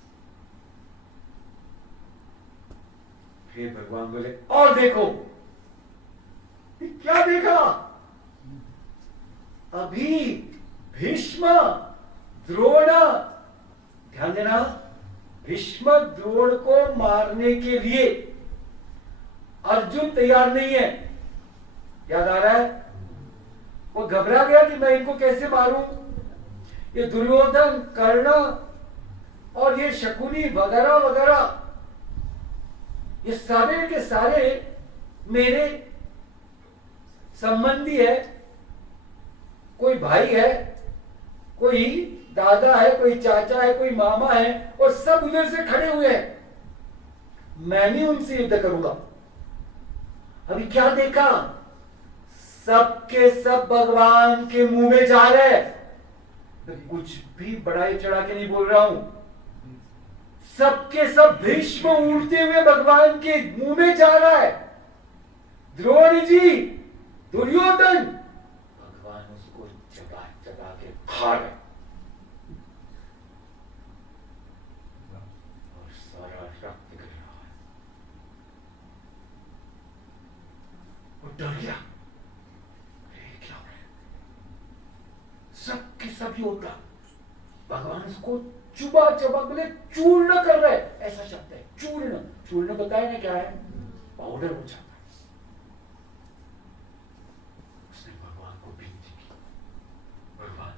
फिर भगवान बोले और देखो। क्या देखा? अभी भीष्म द्रोण, ध्यान देना, भीष्म द्रोण को मारने के लिए अर्जुन तैयार नहीं है। याद आ रहा है? वो घबरा गया कि मैं इनको कैसे मारूं। ये दुर्योधन, कर्ण और ये शकुनी वगैरह वगैरह, ये सारे के सारे मेरे संबंधी है। कोई भाई है, कोई दादा है, कोई चाचा है, कोई मामा है, और सब उधर से खड़े हुए हैं। मैं भी उनसे युद्ध करूंगा। अभी क्या देखा, सबके सब भगवान के मुंह में जा रहे हैं। मैं कुछ भी बढ़ाई चढ़ा के नहीं बोल रहा हूं, सबके सब भीष्म उड़ते हुए भगवान के मुंह में जा रहा है। द्रोण जी, दुर्योधन, भगवान उसको चबा चबा के खा गए और सारा रक्त गिर रहा है। वो डर गया, अरे क्या हो रहा है? सबके सब योद्धा भगवान उसको चुबा चबा के चूर्ण कर रहे, ऐसा शब्द है चूर्ण। चूर्ण बताया ना क्या है, पाउडर हो जाता है। उसने भगवान को विनती की, भगवान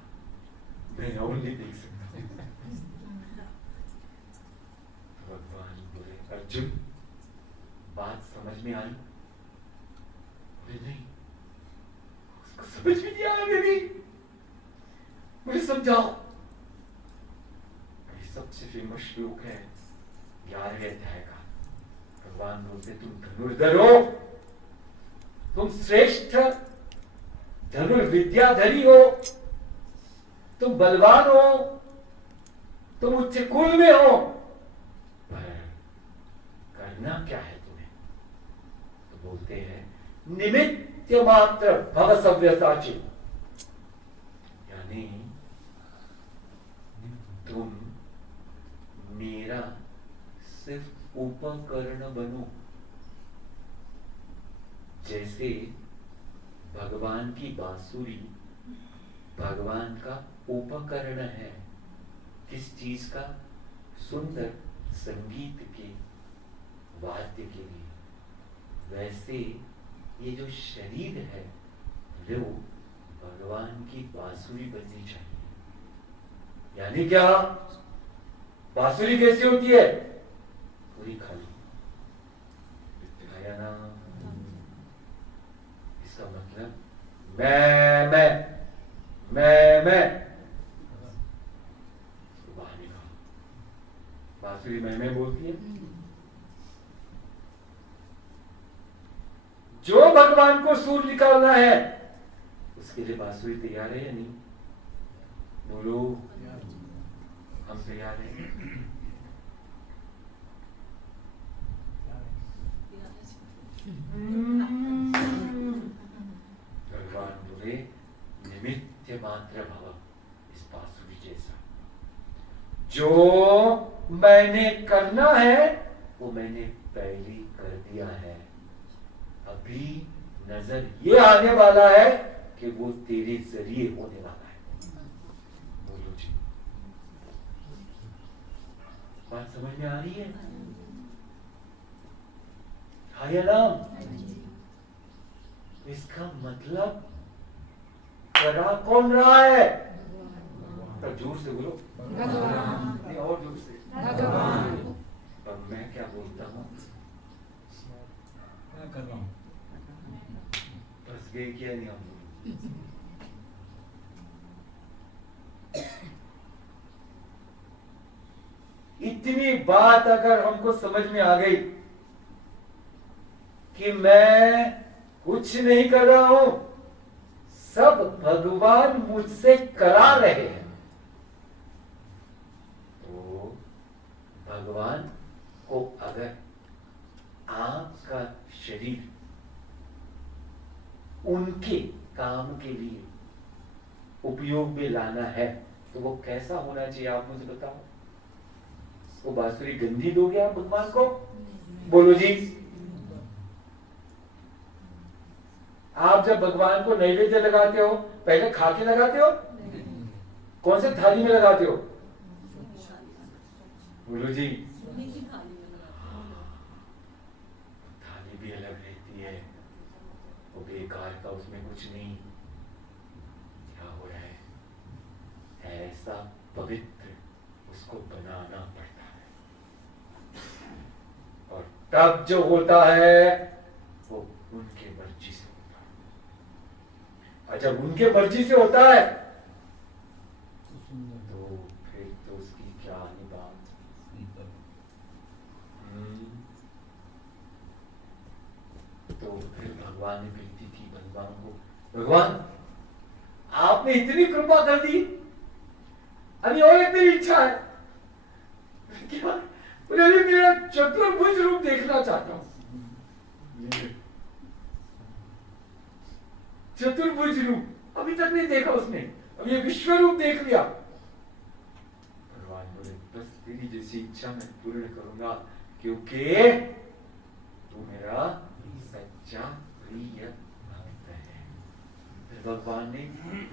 मैं और नहीं देख सकता। भगवान बोले, अर्जुन बात समझ में आई? बोले नहीं, उसको समझ में नहीं आया। मेरी मुझे समझाओ। सबसे फेमस श्लोक है 11वें अध्याय का। भगवान बोलते तुम धनुर्धर हो, तुम श्रेष्ठ धनुर्विद्याधरी हो, तुम बलवान हो, तुम उच्च कुल में हो, पर करना क्या है तुम्हें? तो बोलते हैं निमित्त मात्र भव सव्यसाची, यानी तुम मेरा सिर्फ उपकरण बनो। जैसे भगवान की बांसुरी भगवान का उपकरण है, किस चीज का? सुंदर संगीत के वाद्य के लिए। वैसे ये जो शरीर है वो भगवान की बांसुरी बननी चाहिए। यानी क्या? बांसुरी कैसी होती है? पूरी खाली, आया ना? इसका मतलब मैं बाहर निकालो। बांसुरी मैं बोलती है। जो भगवान को सुर निकालना है उसके लिए बांसुरी तैयार है या नहीं? बोलो, हम तैयार हैं। भगवान बोले निमित्त मात्र भव, इस बांसुरी जैसा। जो मैंने करना है वो मैंने पहले कर दिया है। अभी नजर ये आने वाला है कि वो तेरे जरिए होने वाला है। बोलो जी, बात समझ में आ रही है? हाँ या ना? इसका मतलब करा कौन रहा है? तो जोर से बोलो, नहीं और जोर से। अब मैं क्या बोलता हूँ? बस गए क्या नहीं हम लोग? इतनी बात अगर हमको समझ में आ गई कि मैं कुछ नहीं कर रहा हूं, सब भगवान मुझसे करा रहे हैं, तो भगवान को अगर आपका शरीर उनके काम के लिए उपयोग में लाना है तो वो कैसा होना चाहिए? आप मुझे बताओ। वो बांसुरी गंदी दोगे आप भगवान को? बोलो जी। आप जब भगवान को नैवेद्य लगाते हो पहले खा के लगाते हो? कौन से थाली में लगाते हो? बोलो जी। थाली भी अलग रहती है, वो बेकार का, उसमें कुछ नहीं। क्या हो रहा है? ऐसा पवित्र उसको बनाना पड़ता है, और तब जो होता है वो उनके मर्जी से होता है। और जब उनके मर्जी से होता है तो फिर तो उसकी क्या ही बात। भगवान ने विनती थी भगवान को, भगवान आपने इतनी कृपा कर दी, अभी और एक मेरी इच्छा है। क्या बोले? अभी मेरा चतुर्भुज रूप देखना चाहता हूं। चतुर्भुज रूप अभी तक नहीं देखा उसने, अब ये विश्व रूप देख लिया। भगवान बोले बस तेरी जैसी इच्छा मैं पूर्ण करूंगा, क्योंकि तू मेरा सच्चा प्रिय भक्त है। फिर भगवान ने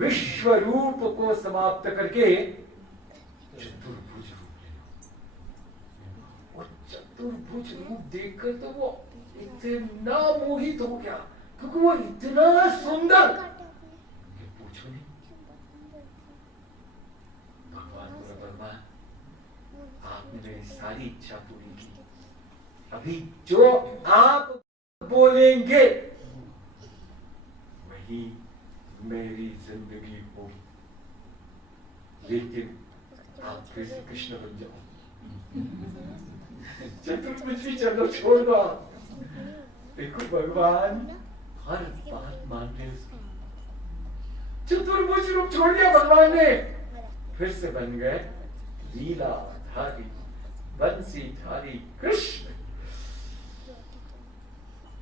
विश्व रूप को समाप्त करके चतुर्भुज रूप लिया, और चतुर्भुज रूप देखकर तो वो इतना मोहित हो गया, क्योंकि वो इतना सुंदर, ये पूछो नहीं। भगवान बोला भगवान आपने मेरी सारी इच्छा पूरी की, अभी जो आप बोलेंगे वही मेरी जिंदगी हो, लेकिन आप फिर से कृष्ण बन जाओ। चतुर्भुज चलो छोड़ दो आप। देखो भगवान हर बात मान रहे उसकी। चतुर्भुज रूप छोड़ दिया भगवान ने, फिर से बन गए लीलाधारी बंसीधारी कृष्ण।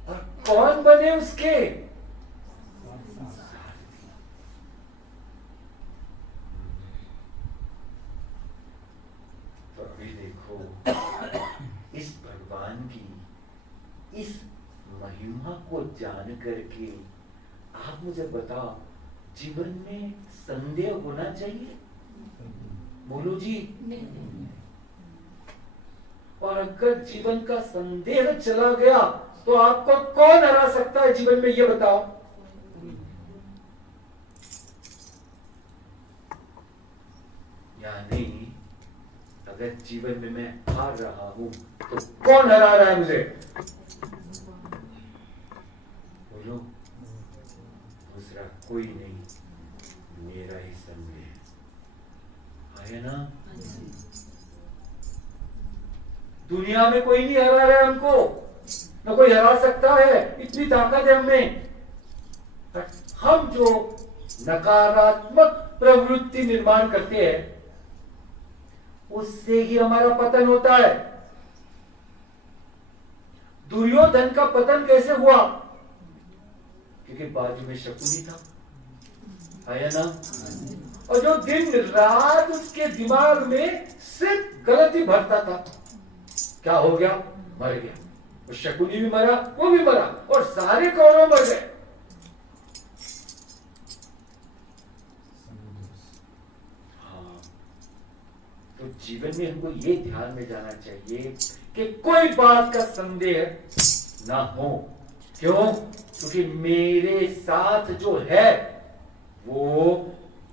और कौन बने उसके? तो अभी देखो इस भगवान की इस महिमा को जान करके आप मुझे बताओ, जीवन में संदेह होना चाहिए? बोलो जी। और अगर जीवन का संदेह चला गया तो आपको कौन हरा सकता है जीवन में, ये बताओ। यानी अगर जीवन में मैं हार रहा हूं तो कौन हरा रहा है मुझे? बोलो। दूसरा कोई नहीं, मेरा ही संदेह है ना। दुनिया में कोई नहीं हरा रहा है हमको, न कोई हरा सकता है, इतनी ताकत है हमें। हम जो नकारात्मक प्रवृत्ति निर्माण करते हैं उससे ही हमारा पतन होता है। दुर्योधन का पतन कैसे हुआ? क्योंकि बाजू में शकुनी था, है ना। और जो दिन रात उसके दिमाग में सिर्फ गलती भरता था, क्या हो गया? मर गया। वो शकुनी भी मरा, वो भी मरा, और सारे कौरव मर गए। हाँ, तो जीवन में हमको ये ध्यान में जाना चाहिए कि कोई बात का संदेह ना हो। क्यों? क्योंकि मेरे साथ जो है वो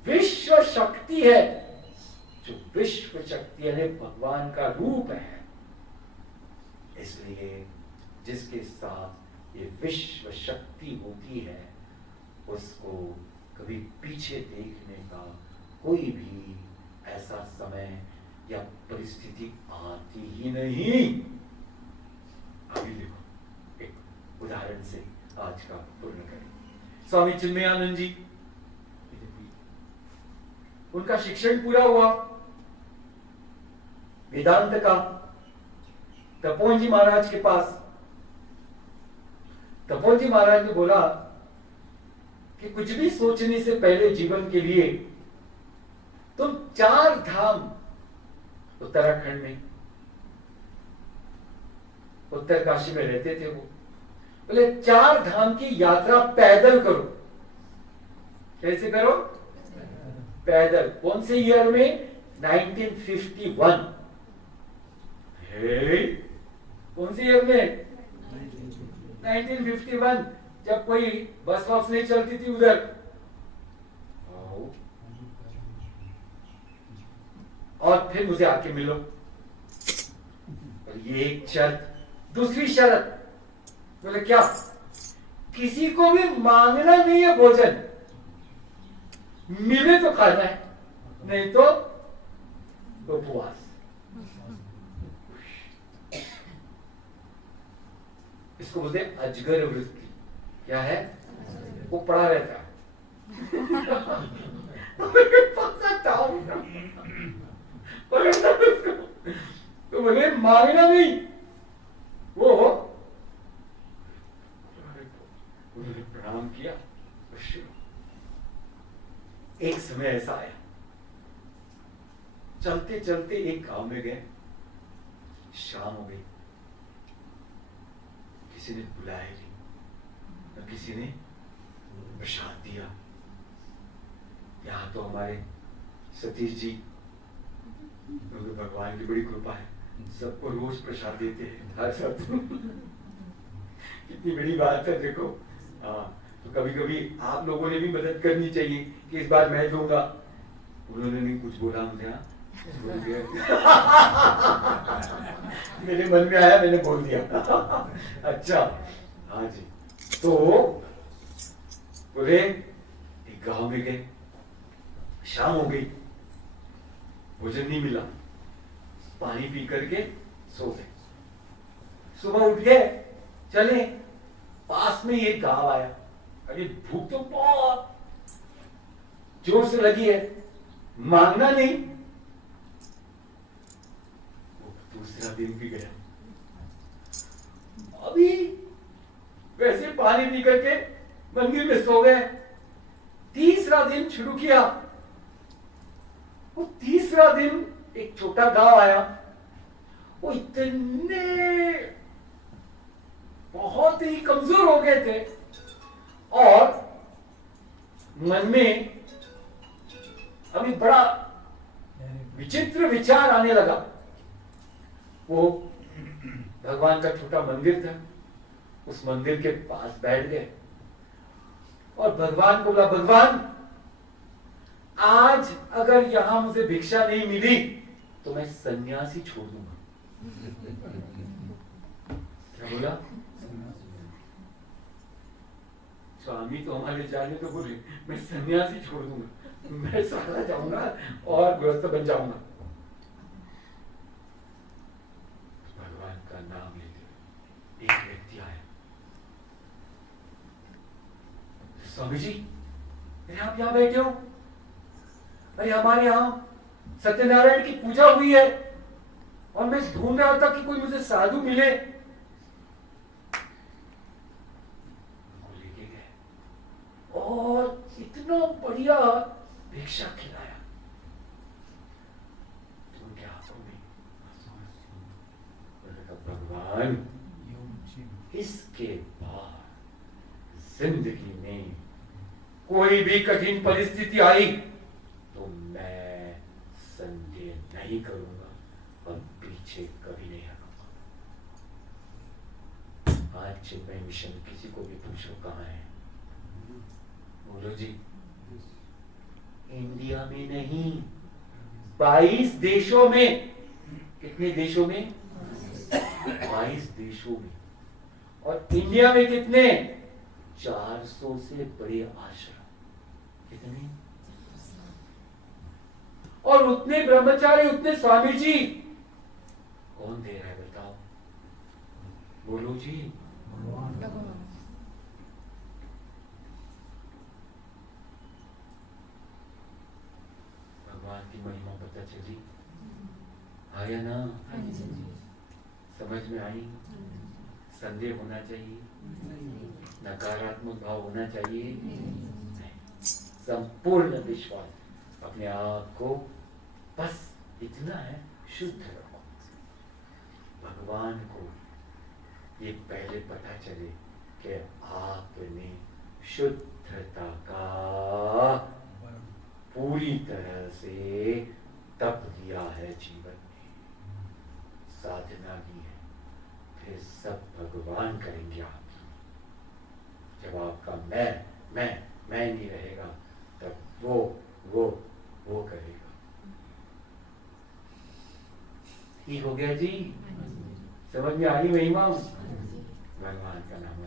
विश्व शक्ति है, जो विश्व शक्ति यानी भगवान का रूप है। इसलिए जिसके साथ ये विश्व शक्ति होती है उसको कभी पीछे देखने का कोई भी ऐसा समय या परिस्थिति आती ही नहीं। अभी देखो एक उदाहरण से आज का पूर्ण करें। स्वामी चिन्मयानंद जी, उनका शिक्षण पूरा हुआ वेदांत का तपोवन जी महाराज के पास। तपोवन जी महाराज ने बोला कि कुछ भी सोचने से पहले जीवन के लिए तुम 4 धाम उत्तराखंड में, उत्तरकाशी में रहते थे वो, बोले 4 धाम की यात्रा पैदल करो। कैसे करो? पैदल। कौन से ईयर में? 1951। कौन से ईयर में? 1951, जब कोई बस वॉस नहीं चलती थी उधर। और फिर मुझे आके मिलो। और ये एक शर्त। दूसरी शर्त बोले क्या? किसी को भी मांगना नहीं है भोजन, मिले तो खाना है, नहीं तो उपवास। इसको बोलते अजगर वृत्ति। क्या है? वो पड़ा रहता तो बोले मांगना नहीं, वो उन्होंने प्रणाम किया। एक समय ऐसा आया, चलते चलते एक गांव में गए, शाम हो गई, किसी ने बुलाया नहीं, न किसी ने प्रसाद दिया। यहाँ तो हमारे सतीश जी, उनको भगवान की बड़ी कृपा है, सबको रोज प्रसाद देते हैं हर सब। कितनी बड़ी बात है, देखो। हाँ, तो कभी कभी आप लोगों ने भी मदद करनी चाहिए कि इस बार मैं दूंगा। उन्होंने नहीं कुछ बोला मुझे, बोल दिया। मेरे मन में आया, मैंने बोल दिया। अच्छा, हाँ जी। तो बोले एक गांव में गए, शाम हो गई, भोजन नहीं मिला, पानी पी करके सो गए। सुबह उठ गए, चले, पास में एक गांव आया। अरे भूख तो बहुत जोर से लगी है, मांगना नहीं। वो दूसरा दिन भी गया, अभी वैसे पानी पी करके मंदिर में सो गए। तीसरा दिन शुरू किया। वो तीसरा दिन एक छोटा गांव आया, वो इतने बहुत ही कमजोर हो गए थे और मन में अभी बड़ा विचित्र विचार आने लगा। वो भगवान का छोटा मंदिर था, उस मंदिर के पास बैठ गए और भगवान को बोला, भगवान आज अगर यहां मुझे भिक्षा नहीं मिली तो मैं सन्यासी छोड़ दूंगा। क्या बोला? स्वामी तो हमारे जाने तो बोले मैं सन्यासी छोड़ दूंगा, मैं सारा जाऊंगा और गृहस्थ बन जाऊंगा। भगवान का नाम लेते एक व्यक्ति आया, स्वामी जी अरे आप यहां बैठे हो? अरे हमारे यहां सत्यनारायण की पूजा हुई है और मैं ढूंढ रहा था कि कोई मुझे साधु मिले। लेके गए और इतना बढ़िया भिक्षा खिलाया, तो उनके हाथों में भगवान इसके बाद जिंदगी में कोई भी कठिन परिस्थिति आई तो मैं संदेह नहीं करूंगा और पीछे कभी नहीं हटूंगा। आज चिन्मय मिशन किसी को भी पूछो कहाँ है, बोलो जी इंडिया में नहीं, 22 देशों में। कितने देशों में? 22 देशों में। और इंडिया में कितने? 400 से बड़े आश्रम। कितने? और उतने ब्रह्मचारी, उतने स्वामी जी कौन दे रहा है बताओ? बोलो जी। भगवान की महिमा पता चली? आया ना? समझ में आई? संदेह होना चाहिए? नकारात्मक भाव होना चाहिए? नहीं। संपूर्ण विश्वास, अपने आप को बस इतना है शुद्ध रखो। भगवान को ये पहले पता चले कि आपने शुद्धता का पूरी तरह से तप दिया है, जीवन में साधना की है, फिर सब भगवान करेंगे आपकी। जब आपका मैं नहीं रहेगा तब वो करेगा। ठीक हो गया जी? समझ में आ रही महिमा? भगवान का नाम